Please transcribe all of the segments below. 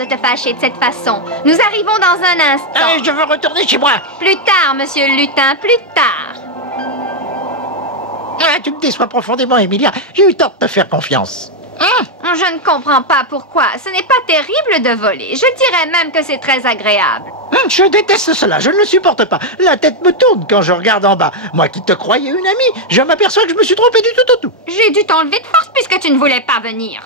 de te fâcher de cette façon. Nous arrivons dans un instant. Allez, je veux retourner chez moi. Plus tard, monsieur le lutin, plus tard. Ah, tu me déçois profondément, Emilia. J'ai eu tort de te faire confiance. Je ne comprends pas pourquoi. Ce n'est pas terrible de voler. Je dirais même que c'est très agréable. Je déteste cela, je ne le supporte pas. La tête me tourne quand je regarde en bas. Moi qui te croyais une amie, je m'aperçois que je me suis trompé du tout au tout. J'ai dû t'enlever de force puisque tu ne voulais pas venir.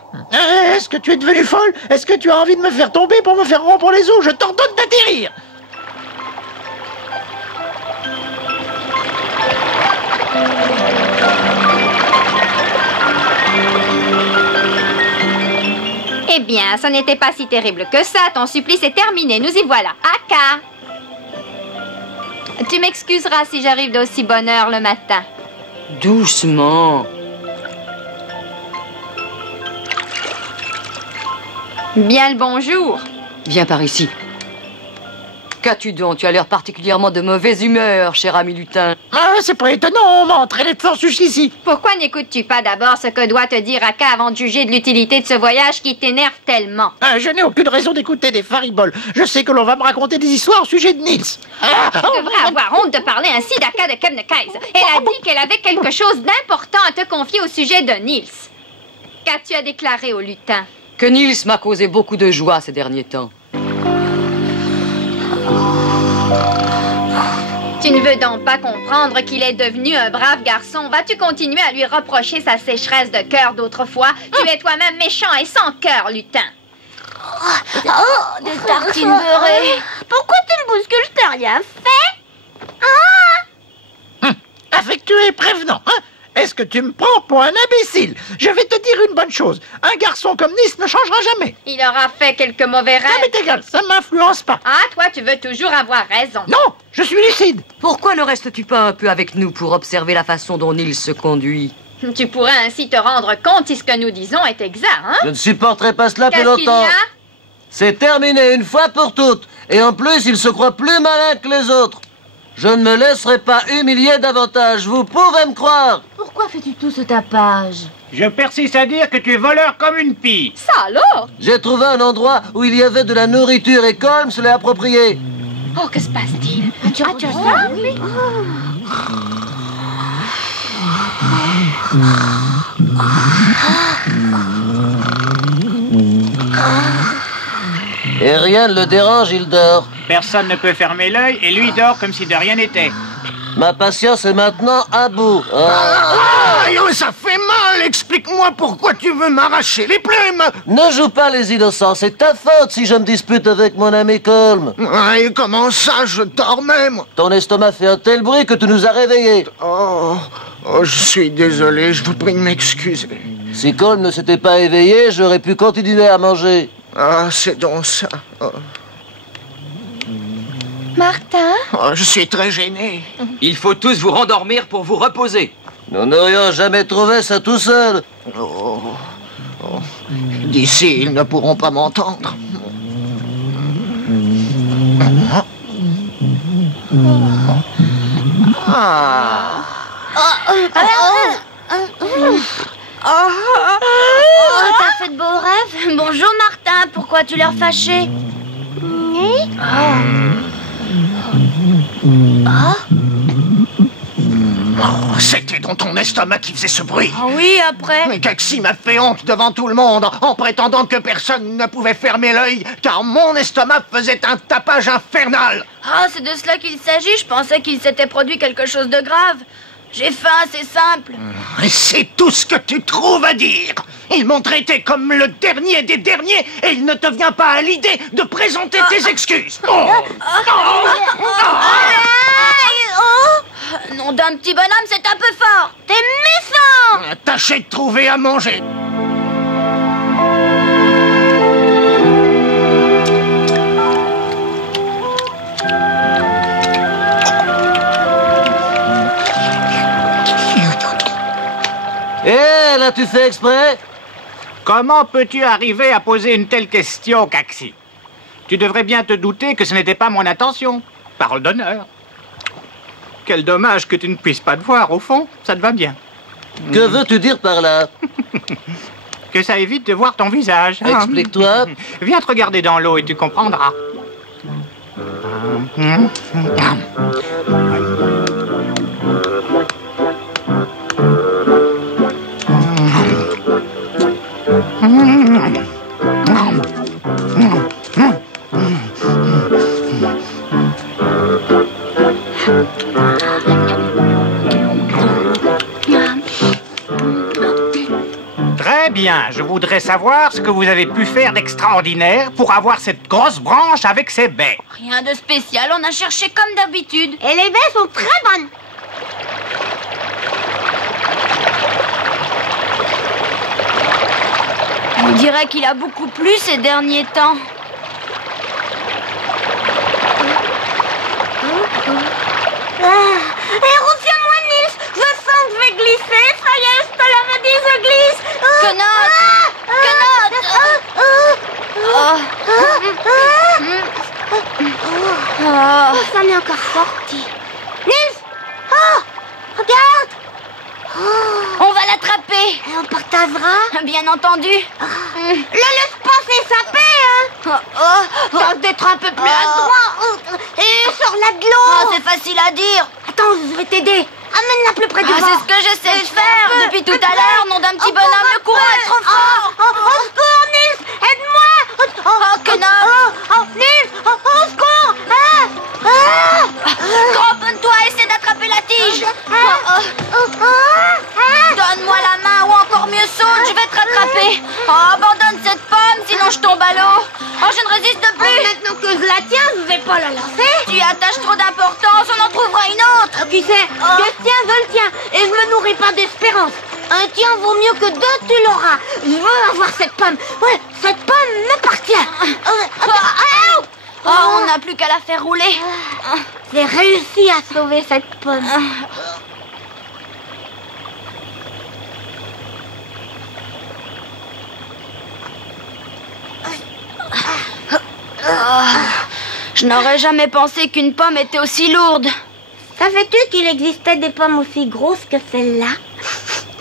Est-ce que tu es devenue folle? Est-ce que tu as envie de me faire tomber pour me faire rompre les os? Je t'ordonne d'atterrir. Eh bien, ça n'était pas si terrible que ça. Ton supplice est terminé. Nous y voilà. Aka! Tu m'excuseras si j'arrive d'aussi bonne heure le matin. Doucement. Bien le bonjour. Viens par ici. Qu'as-tu donc? Tu as l'air particulièrement de mauvaise humeur, cher ami lutin. Ah, c'est pas étonnant, on m'a entraîné de force jusqu'ici. Pourquoi n'écoutes-tu pas d'abord ce que doit te dire Aka avant de juger de l'utilité de ce voyage qui t'énerve tellement? Je n'ai aucune raison d'écouter des fariboles. Je sais que l'on va me raconter des histoires au sujet de Nils. Tu devrais avoir honte de parler ainsi d'Aka de Kebnekaise. Elle a dit qu'elle avait quelque chose d'important à te confier au sujet de Nils. Qu'as-tu à déclarer au lutin? Que Nils m'a causé beaucoup de joie ces derniers temps. Tu ne veux donc pas comprendre qu'il est devenu un brave garçon? Vas-tu continuer à lui reprocher sa sécheresse de cœur d'autrefois? Tu es toi-même méchant et sans cœur, lutin. Oh, des tartines beurrées. Pourquoi tu me bouscules? Je t'ai rien fait. Affectueux et prévenant, hein? Est-ce que tu me prends pour un imbécile? Je vais te dire une bonne chose. Un garçon comme Nils ne changera jamais. Il aura fait quelques mauvais Ça rêves. m'est égal, ça ne m'influence pas. Ah, toi, tu veux toujours avoir raison. Non, je suis lucide. Pourquoi ne restes-tu pas un peu avec nous pour observer la façon dont Nils se conduit? Tu pourrais ainsi te rendre compte si ce que nous disons est exact, hein? Je ne supporterai pas cela plus Qu'est-ce qu'il y longtemps. a? C'est terminé une fois pour toutes. Et en plus, il se croit plus malin que les autres. Je ne me laisserai pas humilier davantage, vous pouvez me croire. Pourquoi fais-tu tout ce tapage? Je persiste à dire que tu es voleur comme une pie. Ça alors? J'ai trouvé un endroit où il y avait de la nourriture et Colm se l'est approprié. Oh, que se passe-t-il? Tu as ça? Oui. Et rien ne le dérange, il dort. Personne ne peut fermer l'œil et lui dort comme si de rien n'était. Ma patience est maintenant à bout. Aïe, ça fait mal. Explique-moi pourquoi tu veux m'arracher les plumes. Ne joue pas les innocents, c'est ta faute si je me dispute avec mon ami Colm. Et comment ça, je dormais, moi? Ton estomac fait un tel bruit que tu nous as réveillés. Oh, je suis désolé, je vous prie de m'excuser. Si Colm ne s'était pas éveillé, j'aurais pu continuer à manger. Ah, c'est donc ça. Martin? Je suis très gêné. Il faut tous vous rendormir pour vous reposer. Nous n'aurions jamais trouvé ça tout seul. D'ici, ils ne pourront pas m'entendre. T'as fait de beaux rêves? Bonjour Martin, pourquoi tu l'air fâché? C'était dans ton estomac qui faisait ce bruit. Ah oui, après? Mais Caxi m'a fait honte devant tout le monde en prétendant que personne ne pouvait fermer l'œil car mon estomac faisait un tapage infernal. Ah, c'est de cela qu'il s'agit. Je pensais qu'il s'était produit quelque chose de grave. J'ai faim, c'est simple. Et c'est tout ce que tu trouves à dire. Ils m'ont traité comme le dernier des derniers et il ne te vient pas à l'idée de présenter tes excuses. Nom d'un petit bonhomme, c'est un peu fort. T'es méchant. Tâchez de trouver à manger. Eh, l'as-tu fait exprès? Comment peux-tu arriver à poser une telle question, Caxi? Tu devrais bien te douter que ce n'était pas mon intention. Parole d'honneur. Quel dommage que tu ne puisses pas te voir, au fond, ça te va bien. Que veux-tu dire par là? que ça évite de voir ton visage. Explique-toi. Viens te regarder dans l'eau et tu comprendras. Très bien, je voudrais savoir ce que vous avez pu faire d'extraordinaire pour avoir cette grosse branche avec ses baies. Rien de spécial, on a cherché comme d'habitude. Et les baies sont très bonnes. On dirait qu'il a beaucoup plu ces derniers temps. Retiens-moi, Nils. Je sens que je vais glisser. Ça y est, je te l'avais dit, je glisse. Ça m'est encore sorti. Nils. Oh, regarde. On va l'attraper. Et on partagera. Bien entendu. Le laisse pas s'échapper, hein. Tente d'être un peu plus adroit. Et sors-la de l'eau. C'est facile à dire. Attends, je vais t'aider. Amène-la plus près du bord. C'est ce que j'essaie de faire depuis tout à l'heure, nom d'un petit bonhomme. Le courant est trop fort. Au secours, Nils. Aide-moi. Oh, Kenob. Nils, au secours. Cramponne-toi, essaie d'attraper la tige. Donne-moi la main ou encore mieux saute, je vais te rattraper. Abandonne cette pomme, sinon je tombe à l'eau. Je ne résiste plus. Maintenant que je la tiens, je vais pas la lancer. Tu y attaches trop d'importance, on en trouvera une autre. Tu sais, je le tiens, et je me nourris pas d'espérance. Un tien vaut mieux que deux, tu l'auras. Je veux avoir cette pomme. Ouais, cette pomme m'appartient. On n'a plus qu'à la faire rouler. J'ai réussi à sauver cette pomme. Je n'aurais jamais pensé qu'une pomme était aussi lourde. Savais-tu qu'il existait des pommes aussi grosses que celle-là?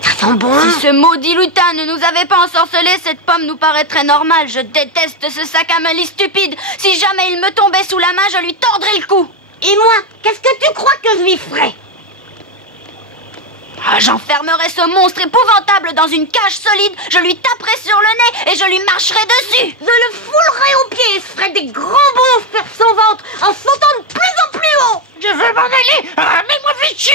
Ça sent bon. Si ce maudit lutin ne nous avait pas ensorcelés, cette pomme nous paraîtrait normale. Je déteste ce sac à malice stupide. Si jamais il me tombait sous la main, je lui tordrais le cou. Et moi, qu'est-ce que tu crois que je lui ferais? J'enfermerais ce monstre épouvantable dans une cage solide, je lui taperais sur le nez et je lui marcherais dessus. Je le foulerais aux pieds et ferais des grands bonds vers son ventre en sautant de plus en plus haut. Je veux m'en aller. Mets-moi vite chez